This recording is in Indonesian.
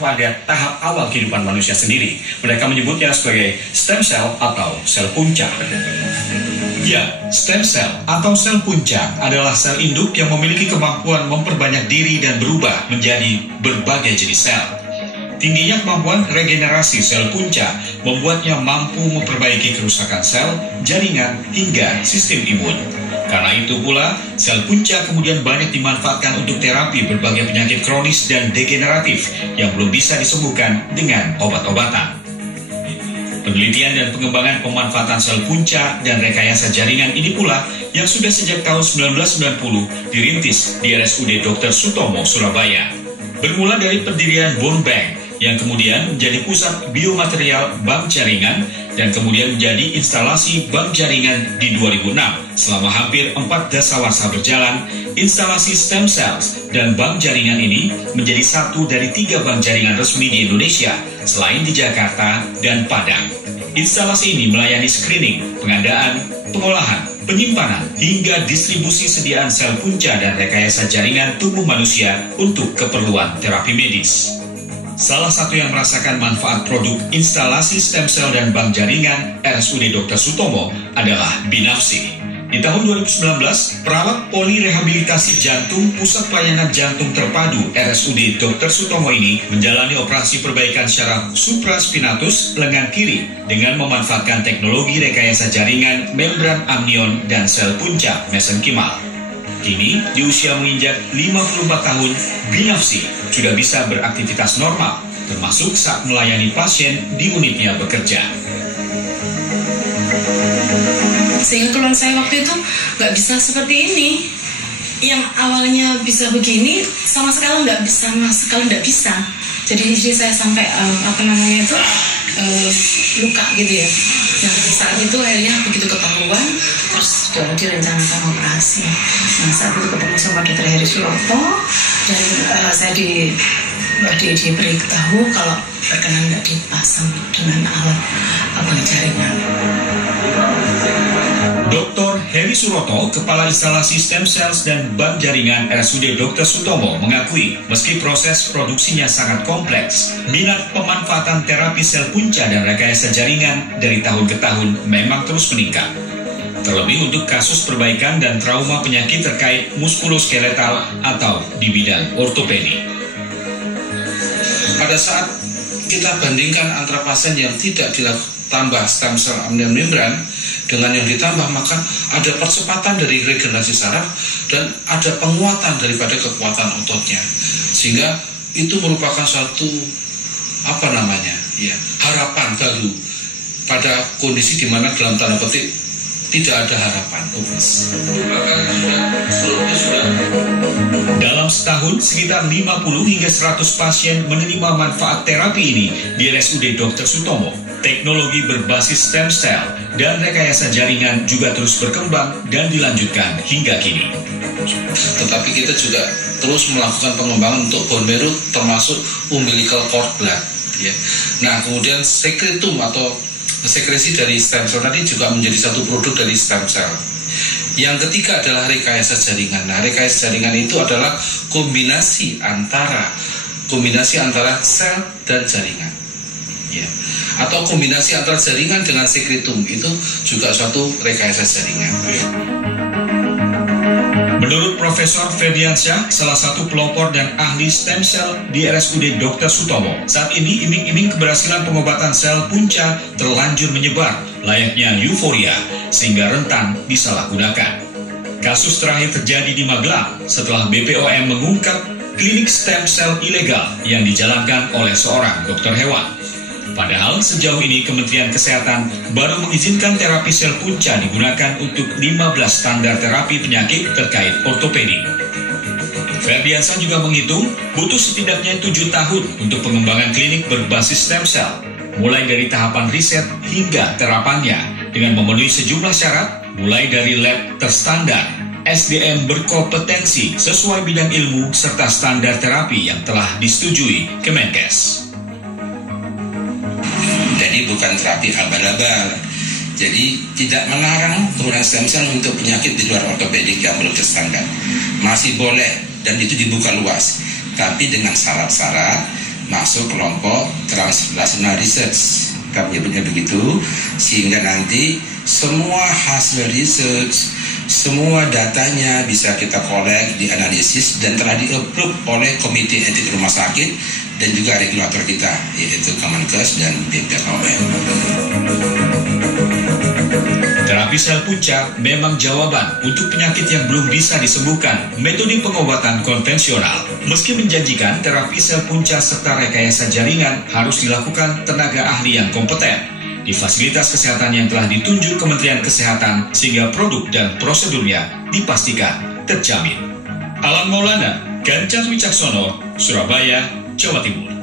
pada tahap awal kehidupan manusia sendiri. Mereka menyebutnya sebagai stem cell atau sel punca. Ya, stem cell atau sel punca adalah sel induk yang memiliki kemampuan memperbanyak diri dan berubah menjadi berbagai jenis sel. Tingginya kemampuan regenerasi sel punca membuatnya mampu memperbaiki kerusakan sel, jaringan, hingga sistem imun. Karena itu pula, sel punca kemudian banyak dimanfaatkan untuk terapi berbagai penyakit kronis dan degeneratif yang belum bisa disembuhkan dengan obat-obatan. Penelitian dan pengembangan pemanfaatan sel punca dan rekayasa jaringan ini pula yang sudah sejak tahun 1990 dirintis di RSUD Dr. Sutomo, Surabaya. Bermula dari pendirian Bone Bank yang kemudian menjadi pusat biomaterial bank jaringan dan kemudian menjadi instalasi bank jaringan di 2006. Selama hampir 4 dasawarsa berjalan, instalasi stem cells dan bank jaringan ini menjadi satu dari 3 bank jaringan resmi di Indonesia, selain di Jakarta dan Padang. Instalasi ini melayani screening, pengadaan, pengolahan, penyimpanan, hingga distribusi sediaan sel punca dan rekayasa jaringan tubuh manusia untuk keperluan terapi medis. Salah satu yang merasakan manfaat produk instalasi stem cell dan bank jaringan RSUD Dr. Sutomo adalah Binafsi. Di tahun 2019, perawat polirehabilitasi jantung Pusat Pelayanan Jantung Terpadu RSUD Dr. Sutomo ini menjalani operasi perbaikan syaraf supraspinatus lengan kiri dengan memanfaatkan teknologi rekayasa jaringan membran amnion dan sel punca mesenkimal. Kini, di usia menginjak 54 tahun, Binafsi sudah bisa beraktivitas normal, termasuk saat melayani pasien di unitnya bekerja. Sehingga keluhan saya waktu itu nggak bisa seperti ini. Yang awalnya bisa begini, sama sekali nggak bisa. Jadi saya sampai luka gitu ya. Nah, saat itu akhirnya begitu ketahuan, terus direncanakan operasi. Nah, saat itu ketemu sama Dr. Heri Suroto dan saya diberitahu kalau berkenan nggak dipasang dengan alat bank jaringan. Dr. Heri Suroto, Kepala Instalasi Stem Cells dan Bank Jaringan RSUD Dr. Sutomo, mengakui meski proses produksinya sangat kompleks, minat pemanfaatan terapi sel punca dan rekayasa jaringan dari tahun ke tahun memang terus meningkat. Terlebih untuk kasus perbaikan dan trauma penyakit terkait muskuloskeletal atau di bidang ortopedi. Pada saat kita bandingkan antara pasien yang tidak ditambah stem cell amnion membran dengan yang ditambah, maka ada percepatan dari regenerasi saraf dan ada penguatan daripada kekuatan ototnya, sehingga itu merupakan suatu harapan baru pada kondisi di mana dalam tanda petik tidak ada harapan. Dalam setahun, sekitar 50 hingga 100 pasien menerima manfaat terapi ini di RSUD Dr. Sutomo. Teknologi berbasis stem cell dan rekayasa jaringan juga terus berkembang dan dilanjutkan hingga kini. Tetapi kita juga terus melakukan pengembangan untuk bone marrow termasuk umbilical cord blood. Ya. Nah, kemudian sekretum atau sekresi dari stem cell tadi juga menjadi satu produk dari stem cell. Yang ketiga adalah rekayasa jaringan. Nah, rekayasa jaringan itu adalah kombinasi antara sel dan jaringan. Ya. Atau kombinasi antara jaringan dengan sekretum, itu juga suatu rekayasa jaringan. Menurut Profesor Ferdiansyah, salah satu pelopor dan ahli stem cell di RSUD Dr. Sutomo, saat ini iming-iming keberhasilan pengobatan sel punca terlanjur menyebar, layaknya euforia, sehingga rentan disalahgunakan. Kasus terakhir terjadi di Magelang setelah BPOM mengungkap klinik stem cell ilegal yang dijalankan oleh seorang dokter hewan. Padahal sejauh ini Kementerian Kesehatan baru mengizinkan terapi sel punca digunakan untuk 15 standar terapi penyakit terkait ortopedi. Ferdiansyah juga menghitung butuh setidaknya 7 tahun untuk pengembangan klinik berbasis stem cell, mulai dari tahapan riset hingga terapannya dengan memenuhi sejumlah syarat, mulai dari lab terstandar, SDM berkompetensi sesuai bidang ilmu, serta standar terapi yang telah disetujui Kemenkes. Jadi bukan terapi abal-abal. Jadi tidak melarang penggunaan stem cell untuk penyakit di luar ortopedik yang belum terstandar. Masih boleh dan itu dibuka luas. Tapi dengan syarat-syarat masuk kelompok translational research, kita menyebutnya begitu, sehingga nanti semua hasil research, semua datanya bisa kita kolek, dianalisis, dan telah di-approve oleh Komite Etik Rumah Sakit dan juga regulator kita, yaitu Kemenkes dan BPOM. Terapi sel puncak memang jawaban untuk penyakit yang belum bisa disembuhkan. Metode pengobatan konvensional, meski menjanjikan, terapi sel puncak serta rekayasa jaringan harus dilakukan tenaga ahli yang kompeten di fasilitas kesehatan yang telah ditunjuk Kementerian Kesehatan, sehingga produk dan prosedurnya dipastikan terjamin. Alan Maulana, Ganjar Wicaksono, Surabaya, Jawa Timur.